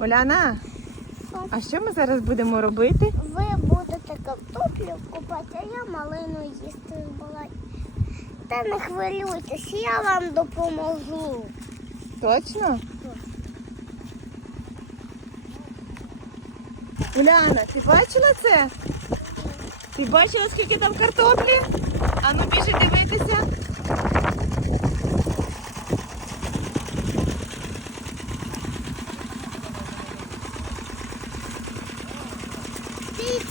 Оляна, а що ми зараз будемо робити? Ви будете картоплю купати, а я малину їсти була. Та не хвилюйтесь, я вам допоможу. Точно? Уляна, ти бачила це? Ти бачила, скільки там картоплі? Ану біжи дивитися.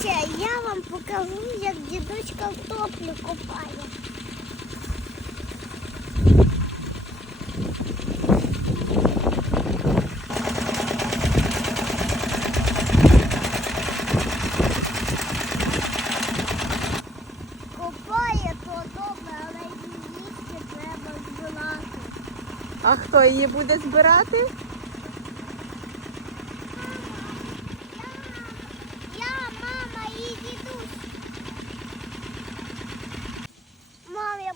Дивіться, я вам покажу, як дідусь картоплю купає. Копає то добре, але їсти треба збирати. А хто її буде збирати? Я, мама і дідусь. Мам, я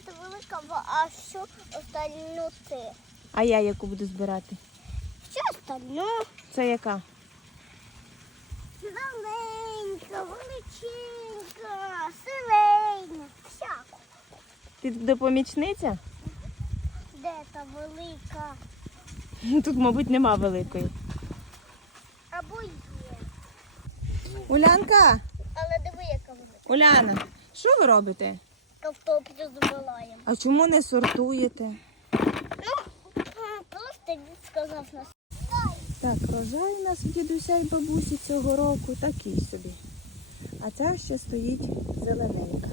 збирати великого, а що остальну ти? А я яку буду збирати? Що остальну? Це яка? Маленька, величенька, сирейна, всяку. Ти допомічниця? Де та велика? Тут, мабуть, нема великої. Або є. Улянка, Але диви, яка велика. Уляна, що ви робите? Картоплю збиваємо. А чому не сортуєте? Ну, просто дід сказав нас. Так, рожай у нас в дідуся і бабусі цього року такий собі. А ця ще стоїть зелененька.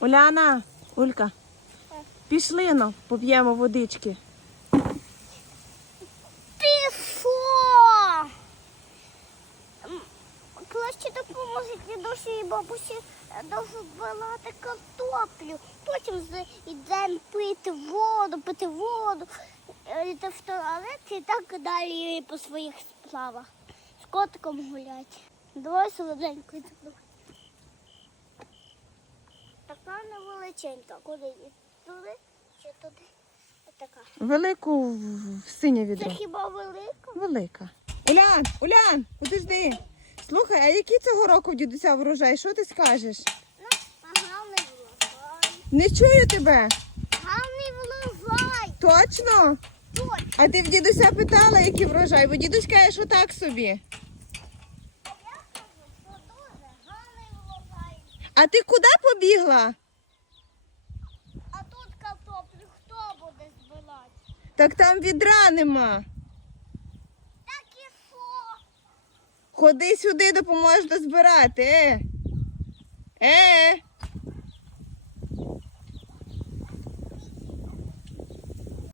Уляна, Улька, пішли но, поп'ємо водички. Ти що? М, Краще допоможе дідусі і бабусі дозбирати картоплю. Потім йдемо пити воду, пити воду, е, йти в туалет і так далі по своїх справах. З котиком гуляти. Давай солоденько йдемо. Така невеличенька. Куди? Туди чи туди? Така. Велику в- синє Це хіба велика? Велика. Улян, Улян, подожди. Слухай, а який цього року в дідуся врожай? Що ти скажеш? Ну, гарний врожай. Не чую тебе. Гарний врожай. Точно? Точно. А ти в дідуся питала, який врожай, бо дідусь каже, що так собі. Я кажу, що дуже гарний врожай. А ти куди побігла? А тут картоплю хто буде збирати? Так там відра нема. Так і що? Ходи сюди, допоможеш дозбирати. Е. Е.